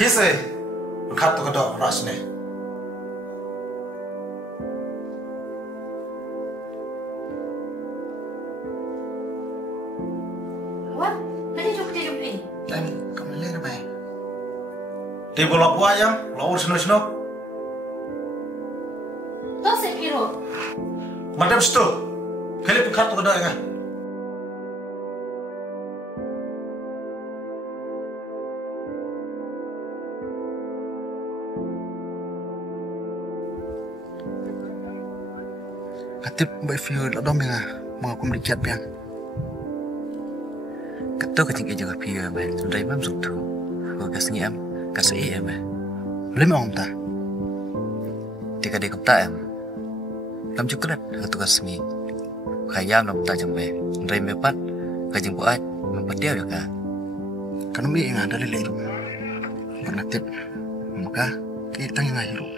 Kise, kat to kado rasne. What? Tadi cukup ni. Dan kamu lihat apa? Di bola buah yang lawur seno. Tahu saya kira. Madam sto, kali kat to kado ya. Katip by view lo dom ya mau aku melihat pian. Ketua kecing aja ke view ya, dari mam suktu. Kau kasih am, kasih ya, Boleh mau ta? Tiga dek kepta am. Lam cukrat, ketua kasih. Kayam lam ta jeng be. Dari mepat, kajeng buat, mempat dia ya ka. Kan umi yang ada lele. Bernatip, maka kita yang ngahiru.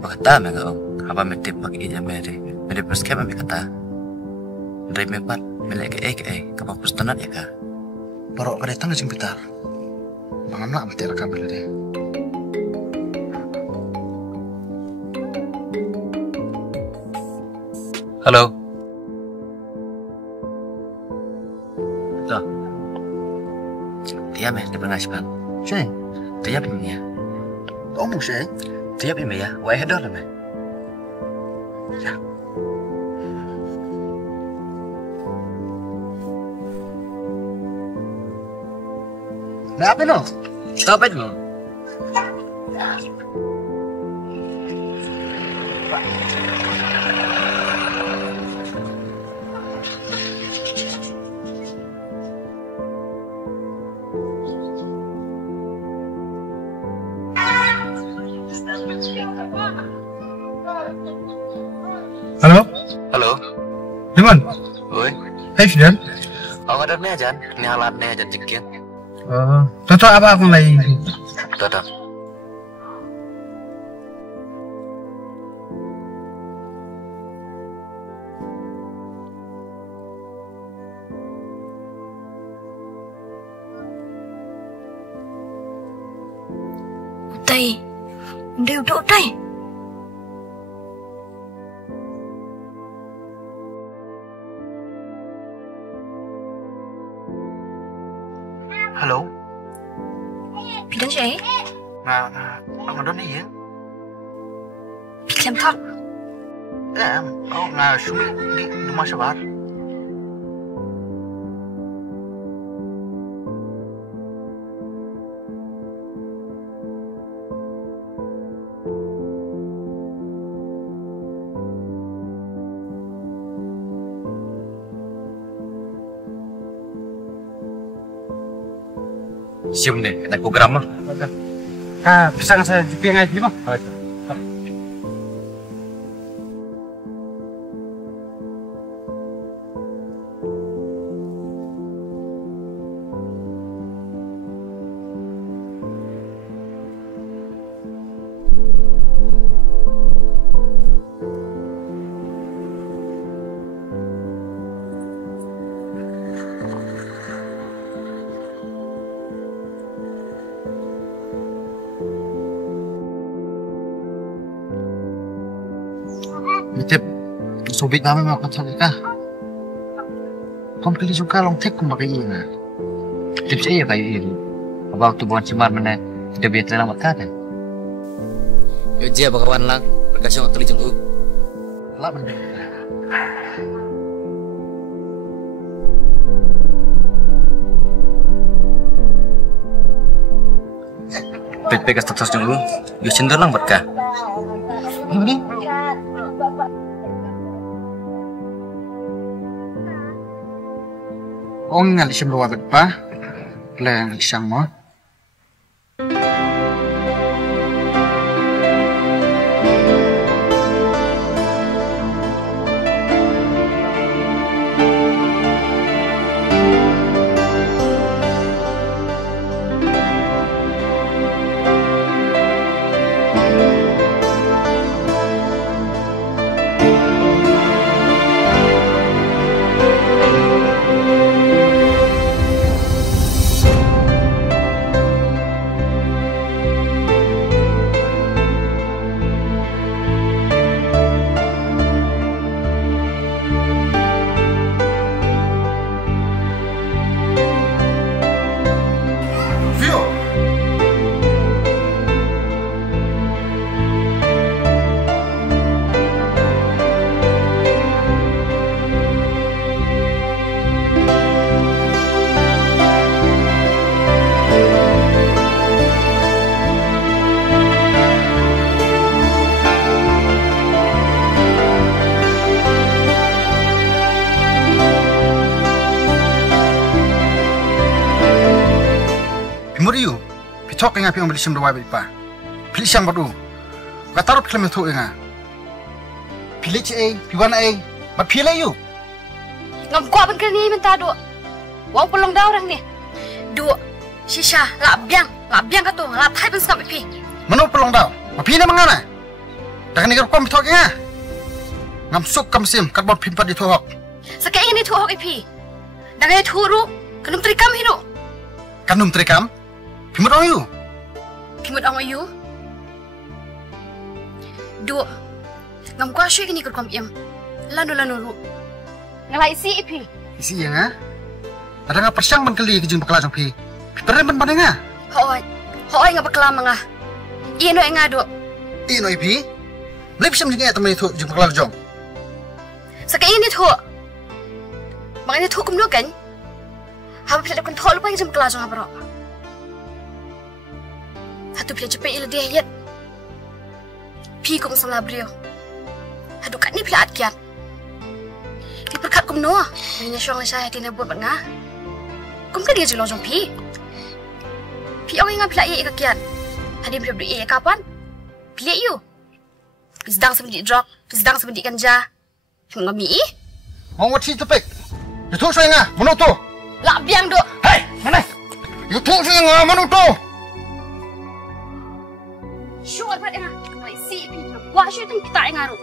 Bakata me ka om. Apa metip pagi aja mere. Mere perskep ame kata. Dari mepat, melek ke kapak pustanat ya ka. Baru kedatang jeng pitar. Bangam lah mati rekam deh. Halo. Tuh. Dia me, di pengaspan. Ceng, Dia ini ya. kamu sih? Dia ini ya. Wah hedor lah me. Ya. Nah, apa no? Stop it mo. Halo? Halo. Dimana? Oi. Hai Fidan. Awak ada ni ajan. Ni alat ni ajan jengking. Toto apa aku lagi? Tuh. Tay, đều đổ tay. Halo? Bilang siya eh. Ang doon iya? Biglam thot. Sumi di rumah sabar. Sium deh, ada program mah. Bisa saya jepit ngaji mah? Mitip, subik namin mga katsalika. Kung pili suka long tek kung makaiina. Tips iya kayu ini. Abang tu bukan cemar mana. Tidak biar terang makan. Yo dia bakawan lang. Berkasih waktu licung u. Lah benda. Pegas terus jung u. Yo cender lang berkah. Ini? Ngal isang luwag pa. Lang isang mo. Pimur iu. Pitok inga pi beli sim dawai bipa. Pilih siang baru. Katarup klaim itu inga. Pilih piwan mat pilih iu. Ngam kuat kan ni minta do. Wang pelong dah orang ni. Do. Shisha labiang ka tu lap hai pun sampai pi. Manu pelong daw. Ma pi na mangana. Dakan ni kom pitok inga. Ngam suk kam sim kat bot pimpat di tuhok. Sakai ini tuhok ipi. Dagai turu kanum trikam hidu. Kanum trikam? Pimut ong iu. Pimut ong iu. Do. Ngam kuat syui kini kerkom im. Lanu ru. Ngalai isi ipi. Isi yang ah. Ada ngah persiang ban keli kijing bakala jang pi. Piperen ban banenga. Hooi ngah bakala mangah. Ino enga do. Ino ipi. Lep siam jing temen itu jing bakala jong. Sakai ini tu. Makanya tu kumno kan. Haba pila kun thol pa jing bakala jong habro. Hatu pila cepe ila dia yet. Pi kum salah brio. Hadu kat ni pila atkiat. Di perkat kum no. Nanya syong saya tina buat bangah. Kum ka dia jelo jong pi. Pi ong inga pila ia ikakian. Hadi brio ia kapan? Pila you. Pisdang sebendi drop, pisdang sebendi ganja. Hingga mi? Mau wat si tepek. Itu saya inga, mana tu? Lak biang do. Hei, mana? Itu saya inga, mana tu? Syuat berat inga. Ngalai si pi. Wah syuat kita inga ru.